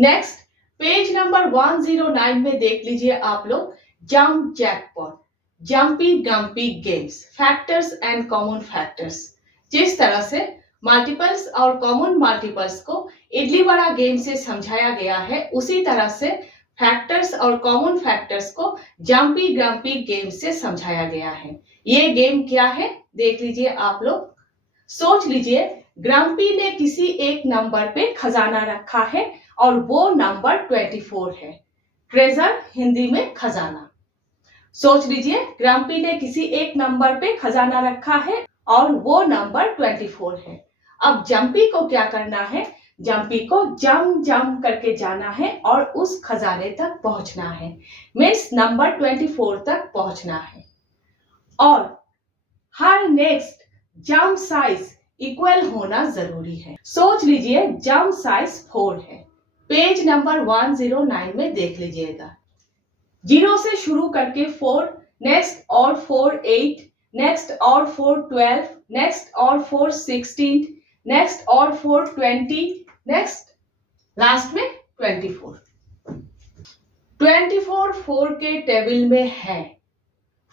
Next page number 109 में देख लीजिए आप लोग jump jackpot, jumpy gumpy games, factors and common factors. जिस तरह से मल्टीपल्स और कॉमन मल्टीपल्स को इडली वड़ा गेम से समझाया गया है, उसी तरह से फैक्टर्स और कॉमन फैक्टर्स को जंपी गंपी गेम से समझाया गया है। ये गेम क्या है देख लीजिए आप लोग। सोच लीजिए ग्रम्पी ने किसी एक नंबर पे खजाना रखा है और वो नंबर 24 है। ट्रेजर हिंदी में खजाना। सोच लीजिए ग्रम्पी ने किसी एक नंबर पे खजाना रखा है और वो नंबर 24 है। अब जंपी को क्या करना है? जंपी को जम जम करके जाना है और उस खजाने तक पहुंचना है, मीन्स नंबर 24 तक पहुंचना है। और हर नेक्स्ट जंप साइज इक्वल होना जरूरी है। सोच लीजिए जंप साइज 4 है। पेज नंबर 109 में देख लीजिएगा। 0 से शुरू करके 4, नेक्स्ट और 4 8, नेक्स्ट और 4 12, नेक्स्ट और 4 16, नेक्स्ट और 4 20, नेक्स्ट लास्ट में 24। 24 4 के टेबल में है।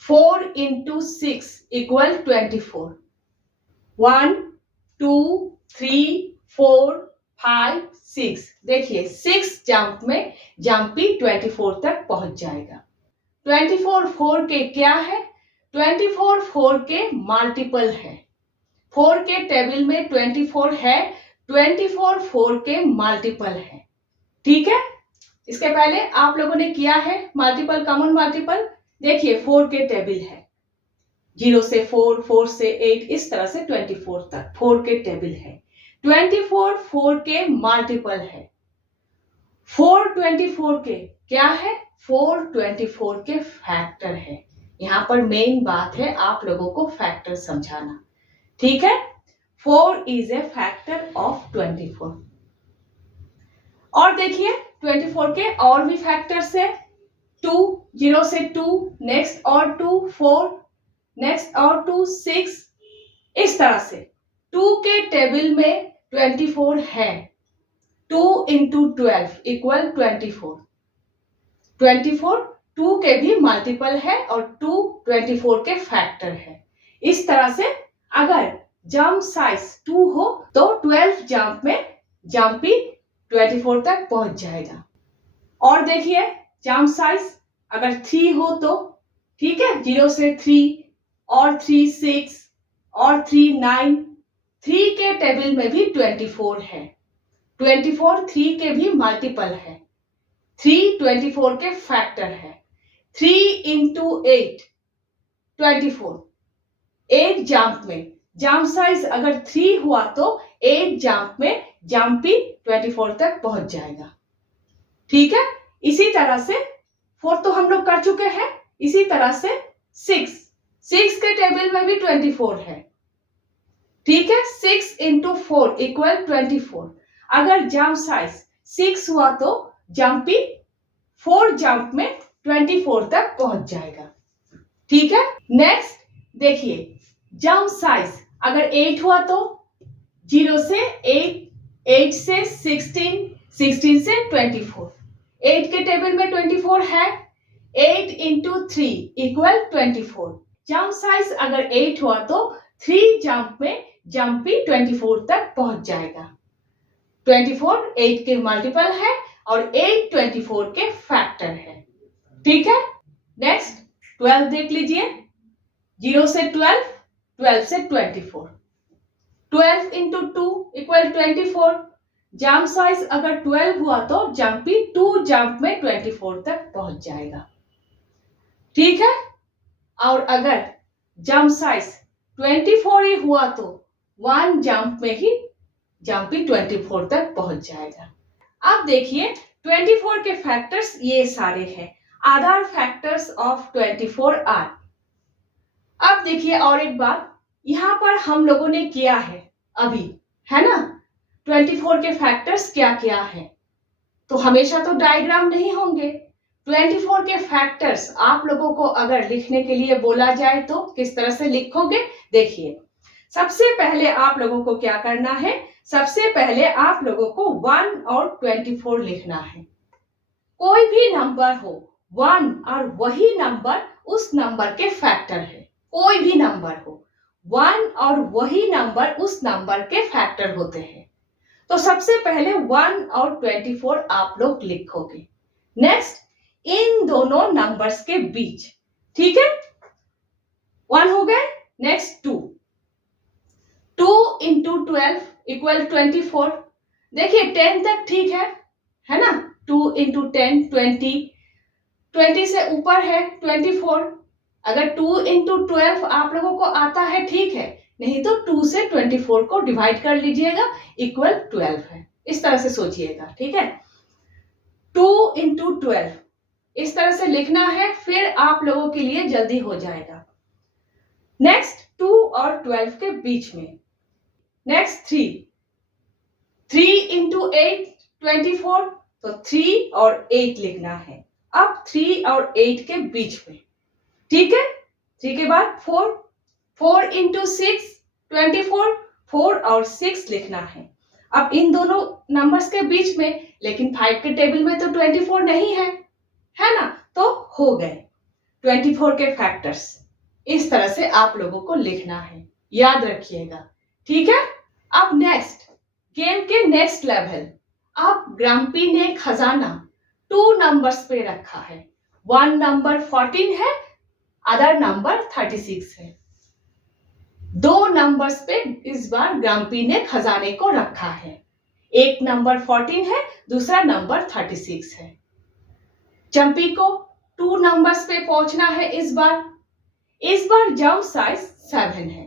4 into 6 equal 24। 1 2 3 4 5 6। देखिए 6 जंप में जंपी 24 तक पहुंच जाएगा। 24 4 के क्या है? 24 4 के मल्टीपल है। 4 के टेबल में 24 है, 24 4 के मल्टीपल है। ठीक है, इसके पहले आप लोगों ने किया है मल्टीपल, कॉमन मल्टीपल। देखिए 4 के टेबल है, 0 से 4, 4 से 8, इस तरह से 24 तक 4 के टेबल है। 24 4 के मल्टीपल है। 4 24 के क्या है? 4 24 के फैक्टर है। यहां पर मेन बात है आप लोगों को फैक्टर समझाना। ठीक है, 4 इज ए फैक्टर ऑफ 24। और देखिए 24 के और भी फैक्टर्स है। 2, 0 से 2, नेक्स्ट और 2 4, नेक्स्ट और 2 6, इस तरह से 2 के टेबल में 24 है। 2 into 12 equal 24। 24 2 के भी मल्टीपल है और 2 24 के फैक्टर है। इस तरह से अगर जंप साइज 2 हो तो 12 जंप में जंपी 24 तक पहुंच जाएगा। और देखिए जंप साइज अगर 3 हो तो ठीक है, 0 से 3 और 3 6 और 3 9, 3 के टेबल में भी 24 है। 24 3 के भी मल्टीपल है। 3 24 के फैक्टर है। 3 into 8 24। 8 जंप में जंप साइज अगर 3 हुआ तो 8 जंप में जंपी 24 तक पहुंच जाएगा। ठीक है, इसी तरह से 4 तो हम लोग कर चुके हैं। इसी तरह से 6 के टेबल में भी 24 है। ठीक है, 6 into 4 equal 24। अगर जंप साइज 6 हुआ तो जंपी 4 जंप में 24 तक पहुंच जाएगा। ठीक है, नेक्स्ट देखिए जंप साइज अगर 8 हुआ तो 0 से 8, 8 से 16, 16 से 24। 8 के टेबल में 24 है। 8 into 3 equal 24। जंप साइज अगर 8 हुआ तो 3 जंप में जंपी 24 तक पहुंच जाएगा। 24 8 के मल्टीपल है और 8 24 के फैक्टर है। ठीक है, नेक्स्ट 12 देख लीजिए। 0 से 12, 12 से 24। 12 into 2 equal 24। जंप साइज अगर 12 हुआ तो जंपी 2 जंप में 24 तक पहुंच जाएगा। ठीक है, और अगर जंप साइज 24 ही हुआ तो 1 जंप में ही जंपी 24 तक पहुंच जाएगा। अब देखिए 24 के फैक्टर्स ये सारे हैं। Other factors of 24 are. अब देखिए और एक बात, यहां पर हम लोगों ने किया है अभी, है ना, 24 के फैक्टर्स क्या क्या है। तो हमेशा तो डायग्राम नहीं होंगे। 24 के फैक्टर्स आप लोगों को अगर लिखने के लिए बोला जाए तो किस तरह से लिखोगे? देखिए सबसे पहले आप लोगों को क्या करना है, सबसे पहले आप लोगों को 1 और 24 लिखना है। कोई भी नंबर हो, 1 और वही नंबर उस नंबर के फैक्टर है। कोई भी नंबर हो, 1 और वही नंबर उस नंबर के फैक्टर होते हैं। तो सबसे पहले 1 और 24 आप लोग लिखोगे। नेक्स्ट, इन दोनों नंबर्स के बीच, ठीक है, 1 हो गए। Next 2 into 12 equal 24। देखिए 10 तक ठीक है ना। 2 इंटू 10 20 से ऊपर है 24। अगर 2 इंटू 12 आप लोगों को आता है ठीक है, नहीं तो 2 से 24 को डिवाइड कर लीजिएगा, इक्वल 12 है। इस तरह से सोचिएगा, ठीक है। 2 इंटू 12 इस तरह से लिखना है, फिर आप लोगों के लिए जल्दी हो जाएगा। नेक्स्ट 2 और 12 के बीच में। नेक्स्ट 3 इंटू 8 24, तो 3 और 8 लिखना है। अब 3 और 8 के बीच में, ठीक है। 3 के बाद 4 इंटू 6 24, 4 और 6 लिखना है। अब इन दोनों नंबर्स के बीच में, लेकिन 5 के टेबल में तो 24 नहीं है ना, तो हो गए 24 के फैक्टर्स। इस तरह से आप लोगों को लिखना है, याद रखिएगा, ठीक है। अब नेक्स्ट गेम के नेक्स्ट लेवल, अब ग्रम्पी ने खजाना 2 नंबर्स पे रखा है। 1 नंबर 14 है, अदर नंबर 36 है। 2 नंबर्स पे इस बार ग्रम्पी ने खजाने को रखा है। एक नंबर 14 है, दूसरा नंबर 36 है। चंपी को 2 नंबर्स पे पहुंचना है इस बार जंप साइज 7 है,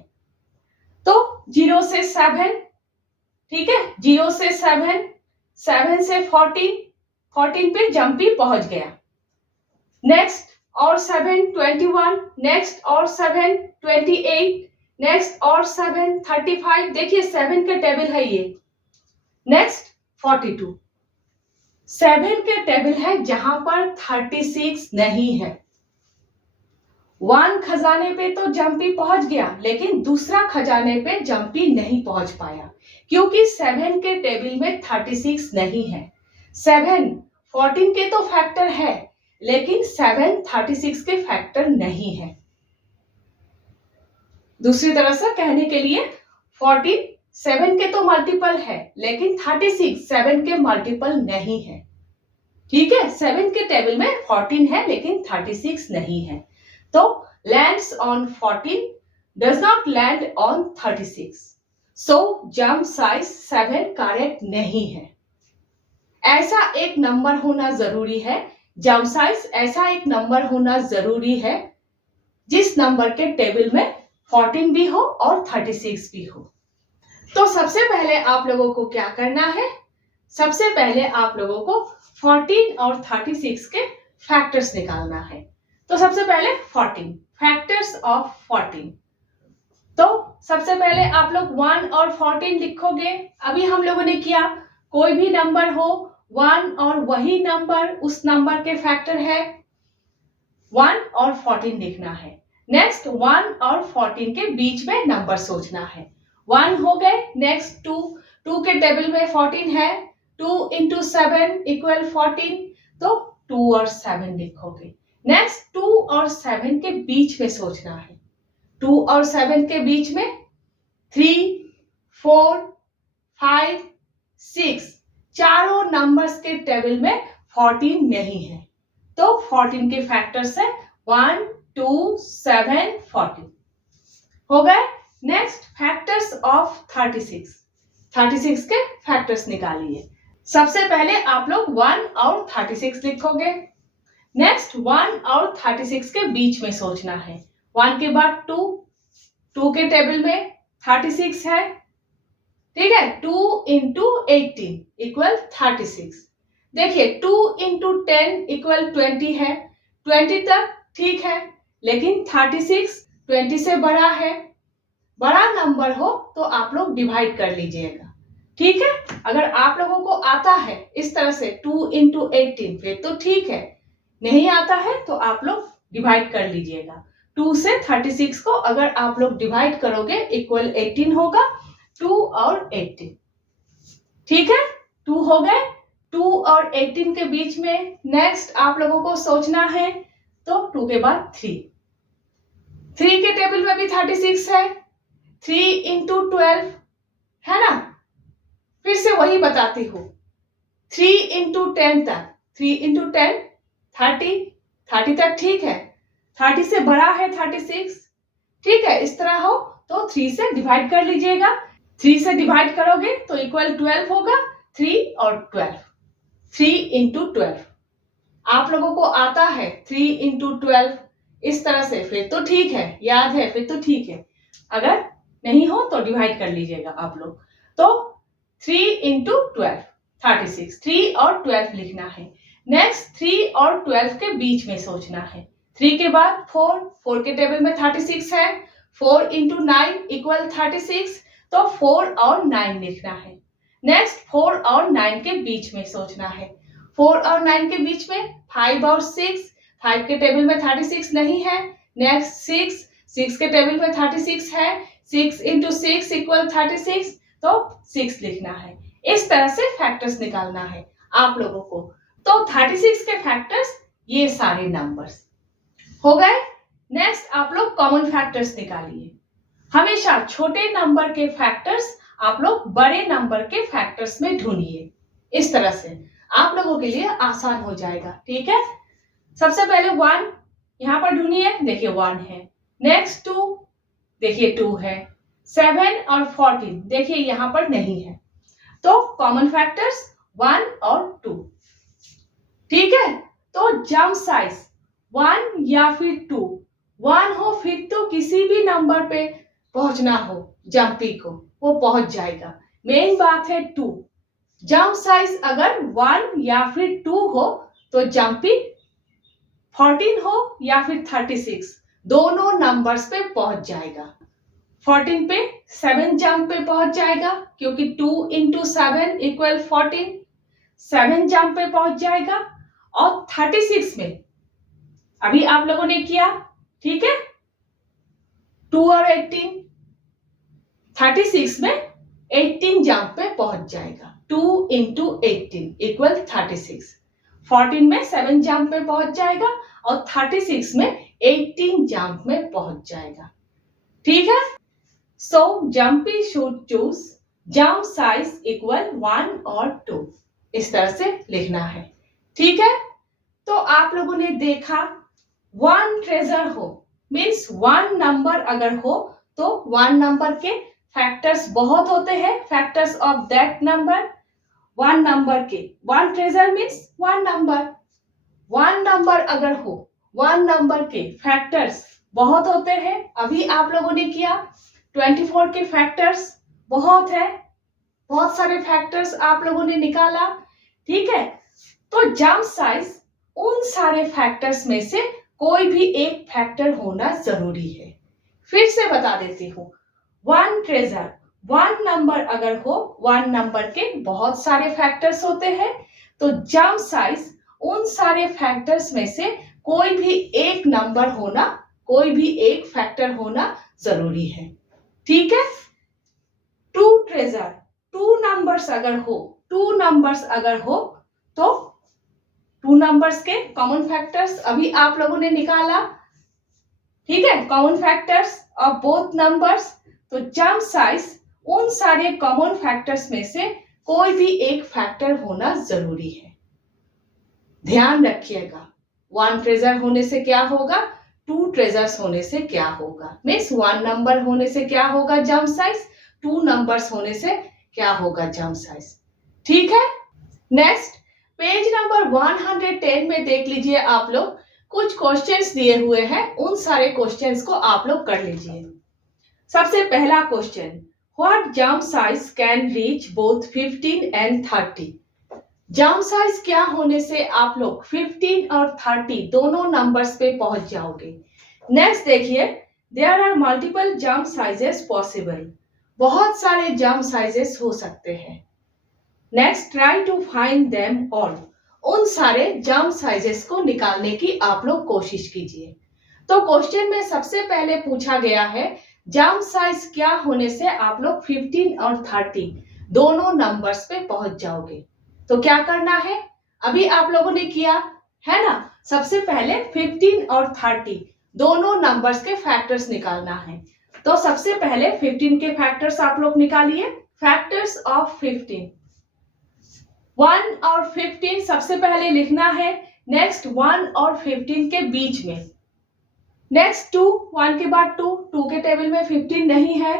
तो 0 से 7, ठीक है, 0 से 7, 7 से 14 पे जंपी पहुंच गया। नेक्स्ट और 7 21, नेक्स्ट और 7 28, नेक्स्ट और 7 35। देखिए 7 के टेबल है ये। नेक्स्ट 42, 7 के टेबल है जहां पर 36 नहीं है। 1 खजाने पे तो जंपी पहुंच गया, लेकिन दूसरा खजाने पे जंपी नहीं पहुंच पाया, क्योंकि 7 के टेबल में 36 नहीं है। 7 14 के तो फैक्टर है, लेकिन 7 36 के फैक्टर नहीं है। दूसरी तरह से कहने के लिए 14 7 के तो मल्टीपल है, लेकिन 36 7 के मल्टीपल नहीं है, ठीक है। 7 के टेबल में 14 है, लेकिन 36 नहीं है, तो lands on 14 does not land on 36, so jump size 7 correct नहीं है। ऐसा एक नंबर होना जरूरी है, जंप साइज ऐसा एक नंबर होना जरूरी है जिस नंबर के टेबल में 14 भी हो और 36 भी हो। तो सबसे पहले आप लोगों को क्या करना है, सबसे पहले आप लोगों को 14 और 36 के फैक्टर्स निकालना है। तो सबसे पहले 14 फैक्टर्स ऑफ 14। तो सबसे पहले आप लोग 1 और 14 लिखोगे। अभी हम लोगों ने किया, कोई भी नंबर हो 1 और वही नंबर उस नंबर के फैक्टर है, 1 और 14 लिखना है। नेक्स्ट 1 और 14 के बीच में नंबर सोचना है। 1 हो गए। नेक्स्ट 2 के टेबल में 14 है, 2 इंटू 7 इक्वल 14, तो 2 और 7 लिखोगे। नेक्स्ट 2 और 7 के बीच में सोचना है। 2 और 7 के बीच में 3 4 5 6 चारों नंबर्स के टेबल में 14 नहीं है, तो 14 के फैक्टर्स है 1 2 7 14 हो गए। नेक्स्ट फैक्टर्स ऑफ 36 के फैक्टर्स निकालिए। सबसे पहले आप लोग 1 और 36 लिखोगे। नेक्स्ट 1 और 36 के बीच में सोचना है। 1 के बाद 2 के टेबल में 36 है, ठीक है। 2 इंटू 18 इक्वल 36। देखिए 2 इंटू 10 इक्वल 20 है, 20 तक ठीक है, लेकिन 36 20 से बड़ा है। बड़ा नंबर हो तो आप लोग डिवाइड कर लीजिएगा, ठीक है। अगर आप लोगों को आता है इस तरह से 2 इंटू 18 फिर तो ठीक है, नहीं आता है तो आप लोग डिवाइड कर लीजिएगा। 2 से 36 को अगर आप लोग डिवाइड करोगे इक्वल 18 होगा, 2 और 18। ठीक है, 2 हो गए। 2 और 18 के बीच में नेक्स्ट आप लोगों को सोचना है, तो 2 के बाद 3। 3 के टेबल में भी 36 है। 3 इंटू 12 है ना। फिर से वही बताती हूँ, 3 इंटू 10 तक, 3 इंटू 10 30 तक ठीक है। 30 से बड़ा है 36, ठीक है। इस तरह हो तो 3 से डिवाइड कर लीजिएगा। 3 से डिवाइड करोगे तो इक्वल 12 होगा। 3 और 12, 3 इंटू 12 आप लोगों को आता है। 3 इंटू 12 इस तरह से, फिर तो ठीक है, याद है फिर तो ठीक है। अगर नहीं हो तो डिवाइड कर लीजिएगा आप लोग। तो 3 इंटू 12 36, 3 और 12 लिखना है। नेक्स्ट 3 और 12 के बीच में सोचना है। 3 के बाद 4, 4 के टेबल में 36 है। 4 इंटू 9 इक्वल 36, तो 4 और 9 लिखना है। नेक्स्ट 4 और 9 के बीच में सोचना है। 4 और 9 के बीच में 5 और 6, 5 के टेबल में 36 नहीं है। नेक्स्ट 6, 6 के टेबल में 36 है। 6 इंटू 6 इक्वल 36, तो 6 लिखना है। इस तरह से फैक्टर्स निकालना है आप लोगों को। तो 36 के फैक्टर्स ये सारे नंबर्स हो गए। नेक्स्ट आप लोग कॉमन फैक्टर्स निकालिए। हमेशा छोटे नंबर के फैक्टर्स आप लोग बड़े नंबर के फैक्टर्स में ढूंढिए। इस तरह से आप लोगों के लिए आसान हो जाएगा, ठीक है। सबसे पहले 1 यहाँ पर ढूंढिए, देखिए 1 है। नेक्स्ट 2, देखिए 2 है। 7 और 14 देखिए यहाँ पर नहीं है। तो कॉमन फैक्टर्स 1 और 2, ठीक है। तो जंप साइज 1 या फिर 2, 1 हो फिर तो किसी भी नंबर पे पहुंचना हो जंपी को, वो पहुंच जाएगा। मेन बात है 2, जंप साइज अगर 1 या फिर 2 हो तो जंपी 14 हो या फिर 36, दोनों नंबर्स पे पहुंच जाएगा। 14 पे 7 जंप पे पहुंच जाएगा, क्योंकि 2 इंटू 7 इक्वल 14, 7 जंप पे पहुंच जाएगा। और 36 में अभी आप लोगों ने किया, ठीक है, 2 और 18, 36 में 18 जंप पे पहुंच जाएगा। 2 इंटू 18 इक्वल 36। 14 में 7 जंप पे पहुंच जाएगा और 36 में 18 जंप में पहुंच जाएगा, ठीक है। So jumpy should choose jump size equal 1 और 2, इस तरह से लिखना है, ठीक है। तो आप लोगों ने देखा 1 ट्रेजर हो मीन्स 1 नंबर अगर हो तो 1 नंबर के फैक्टर्स बहुत होते हैं। Factors of that number, 1 number के 1 ट्रेजर मीन्स 1 नंबर। 1 नंबर अगर हो, 1 नंबर के फैक्टर्स बहुत होते हैं। अभी आप लोगों ने किया 24 के फैक्टर्स बहुत है, बहुत सारे फैक्टर्स आप लोगों ने निकाला, ठीक है। तो जंप साइज उन सारे फैक्टर्स में से कोई भी एक फैक्टर होना जरूरी है। फिर से बता देती हूँ, 1 ट्रेजर 1 नंबर अगर हो, 1 नंबर के बहुत सारे फैक्टर्स होते हैं, तो जंप साइज उन सारे फैक्टर्स में से कोई भी एक नंबर होना, कोई भी एक फैक्टर होना जरूरी है, ठीक है। 2 ट्रेजर 2 नंबर्स अगर हो, 2 नंबर्स अगर हो तो 2 नंबर्स के कॉमन फैक्टर्स अभी आप लोगों ने निकाला, ठीक है, common factors of both numbers. तो जंप साइज उन सारे कॉमन फैक्टर्स में से कोई भी एक फैक्टर होना जरूरी है। ध्यान रखिएगा, 1 ट्रेजर होने से क्या होगा, 2 ट्रेजर्स होने से क्या होगा, मीन्स 1 नंबर होने से क्या होगा जंप साइज, 2 नंबर्स होने से क्या होगा जंप साइज, ठीक है। नेक्स्ट पेज नंबर 110 में देख लीजिए आप लोग, कुछ क्वेश्चंस दिए हुए हैं, उन सारे क्वेश्चंस को आप लोग कर लीजिए। सबसे पहला question, what jump size can reach both 15 and 30। Jump size क्या होने से आप लोग 15 और 30 दोनों नंबर्स पे पहुंच जाओगे। नेक्स्ट देखिए, there are multiple jump sizes possible, बहुत सारे जंप साइजेस हो सकते हैं। Next try to find them all, उन सारे जंप साइजेस को निकालने की आप लोग कोशिश कीजिए। तो क्वेश्चन में सबसे पहले पूछा गया है जंप साइज क्या होने से आप लोग 15 और 30 दोनों नंबर्स पे पहुंच जाओगे। तो क्या करना है, अभी आप लोगों ने किया है ना, सबसे पहले 15 और 30 दोनों नंबर्स के फैक्टर्स निकालना है। तो सबसे पहले 15 के फैक्टर्स आप लोग निकालिए। फैक्टर्स ऑफ 15, 1 और 15 सबसे पहले लिखना है। नेक्स्ट 1 और 15 के बीच में, नेक्स्ट 2, 1 के बाद 2, 2 के टेबल में 15 नहीं है।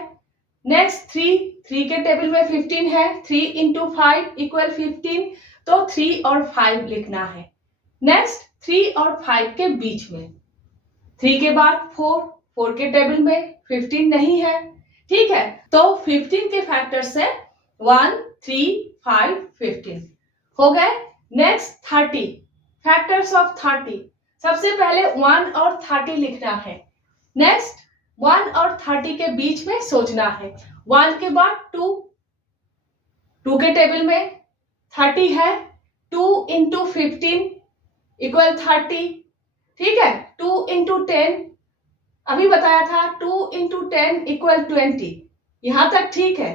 नेक्स्ट 3, 3 के टेबल में 15 है। 3 इंटू 5 इक्वल 15, तो 3 और 5 लिखना है। नेक्स्ट 3 और 5 के बीच में, 3 के बाद 4, 4 के टेबल में 15 नहीं है। ठीक है, तो 15 के फैक्टर्स है 1, 3, 5, 15 हो गए। नेक्स्ट 30, फैक्टर्स ऑफ 30, सबसे पहले 1 और 30 लिखना है। नेक्स्ट 1 और 30 के बीच में सोचना है। 1 के बाद 2, 2 के टेबल में 30 है। 2 इंटू 15 इक्वल 30। ठीक है, 2 इंटू 10 अभी बताया था, 2 इंटू 10 इक्वल 20। यहां तक ठीक है।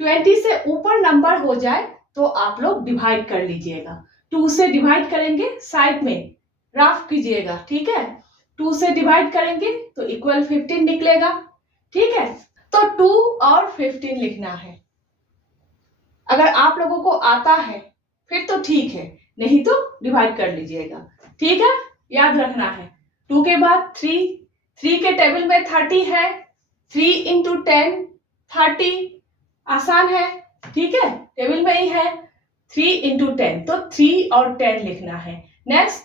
20 से ऊपर नंबर हो जाए तो आप लोग डिवाइड कर लीजिएगा। 2 से डिवाइड करेंगे, साइड में रफ कीजिएगा। ठीक है, 2 से डिवाइड करेंगे तो इक्वल 15 निकलेगा। ठीक है, तो 2 और 15 लिखना है। अगर आप लोगों को आता है फिर तो ठीक है, नहीं तो डिवाइड कर लीजिएगा। ठीक है, याद रखना है। 2 के बाद 3, 3 के टेबल में 30 है। 3 इंटू 10 30, आसान है। ठीक है, टेबल में ही है। 3 इंटू 10, तो 3 और 10 लिखना है। नेक्स्ट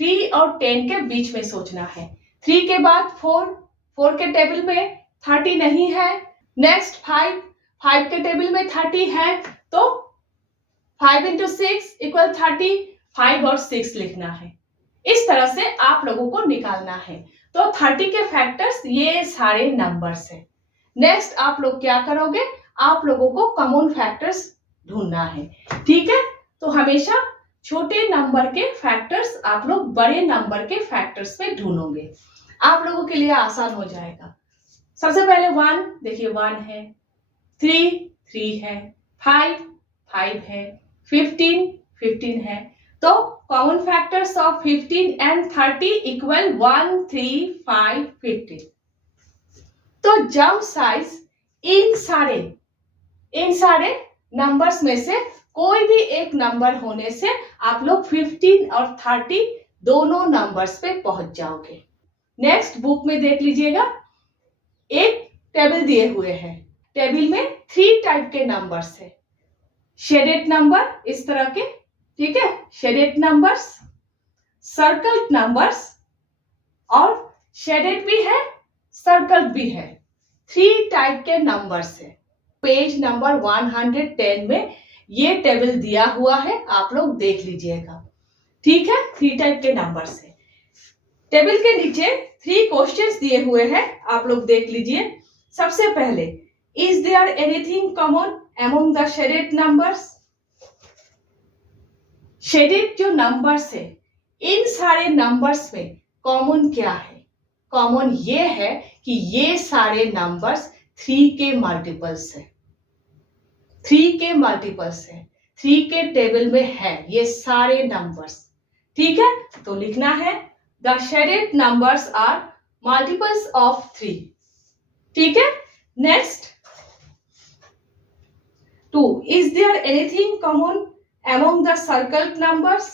3 और 10 के बीच में सोचना है। 3 के बाद 4, 4 के टेबल में 30 नहीं है। नेक्स्ट 5, 5 के टेबल में 30 है, तो 5 इंटू 6 इक्वल 30, 5 और 6 लिखना है। इस तरह से आप लोगों को निकालना है। तो 30 के फैक्टर्स ये सारे नंबर्स हैं। नेक्स्ट आप लोग क्या करोगे, आप लोगों को कॉमन फैक्टर्स ढूंढना है। ठीक है, तो हमेशा छोटे नंबर के फैक्टर्स आप लोग बड़े नंबर के फैक्टर्स में ढूंढोगे, आप लोगों के लिए आसान हो जाएगा। सबसे पहले 1, देखिए 1 है। 3, 3 है। 5, 5 है। 15, 15 है। तो common factors of 15 and 30 equal 1, 3, 5, 15। तो जंप साइज इन सारे नंबर्स में से कोई भी एक नंबर होने से आप लोग 15 और 30 दोनों नंबर्स पे पहुंच जाओगे। नेक्स्ट बुक में देख लीजिएगा, एक टेबल दिए हुए हैं। टेबल में 3 टाइप के नंबर्स है। शेडेड नंबर इस तरह के, ठीक है, शेडेड नंबर्स, सर्कल नंबर्स, और शेडेड भी है, सर्कल भी है। 3 टाइप के नंबर्स है। पेज नंबर 110 में ये टेबल दिया हुआ है, आप लोग देख लीजिएगा। ठीक है, 3 टाइप के नंबर्स है। टेबल के नीचे 3 क्वेश्चंस दिए हुए हैं, आप लोग देख लीजिए। सबसे पहले, is there anything common among the shaded numbers? Shaded जो नंबर्स है, इन सारे नंबर्स में कॉमन क्या है? कॉमन ये है कि ये सारे नंबर्स 3 के मल्टीपल्स है। 3 के मल्टीपल्स है। 3 के टेबल में है ये सारे नंबर्स। ठीक है, तो लिखना है the shaded numbers are multiples of 3। ठीक है, next 2, is there anything common among the circle numbers?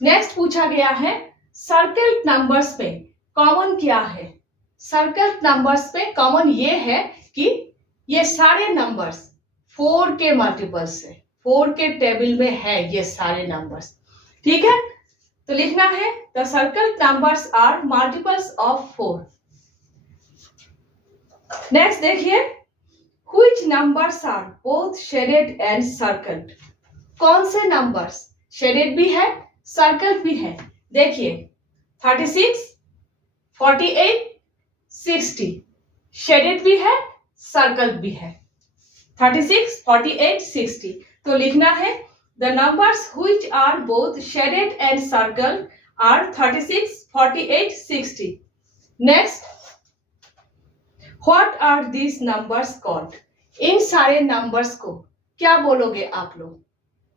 Next पूछा गया है सर्कल नंबर्स में कॉमन क्या है? सर्कल नंबर्स में कॉमन ये है कि ये सारे नंबर्स 4 के मल्टीपल्स है। 4 के टेबल में है ये सारे नंबर्स। ठीक है, तो लिखना है the circle numbers are multiples of 4। Next देखिए, which numbers are both shaded and circled? कौन से नंबर्स शेडेड भी है, सर्कल भी है? देखिए 36, 48, 60 शेडेड भी है, सर्कल भी है। 36, 48, 60। तो लिखना है the numbers which are both shaded and circle are 36, 48, 60। Next, what are these numbers called? इन सारे नंबर्स को क्या बोलोगे आप लोग?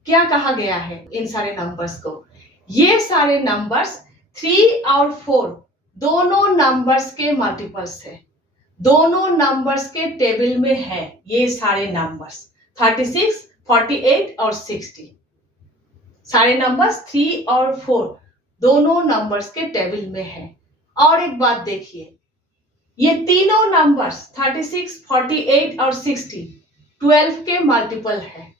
क्या कहा गया है इन सारे नंबर्स को? ये सारे नंबर्स 3 और 4 दोनों नंबर्स के मल्टीपल्स है, दोनों नंबर्स के टेबल में है। ये सारे नंबर्स 36, 48 और 60, सारे नंबर्स 3 और 4 दोनों नंबर्स के टेबल में है। और एक बात देखिए, ये तीनों नंबर्स 36, 48 और 60 12 के मल्टीपल है।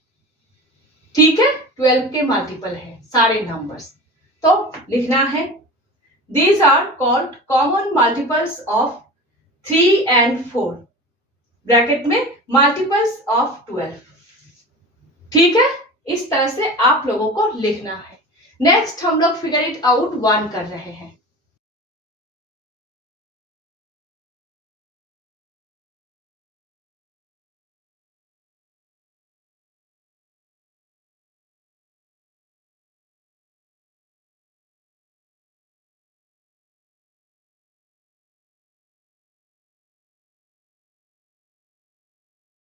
ठीक है, 12 के मल्टीपल है सारे नंबर्स। तो लिखना है, these are called common multiples of 3 and 4, bracket में मल्टीपल्स ऑफ 12। ठीक है, इस तरह से आप लोगों को लिखना है। नेक्स्ट हम लोग फिगर इट आउट 1 कर रहे हैं।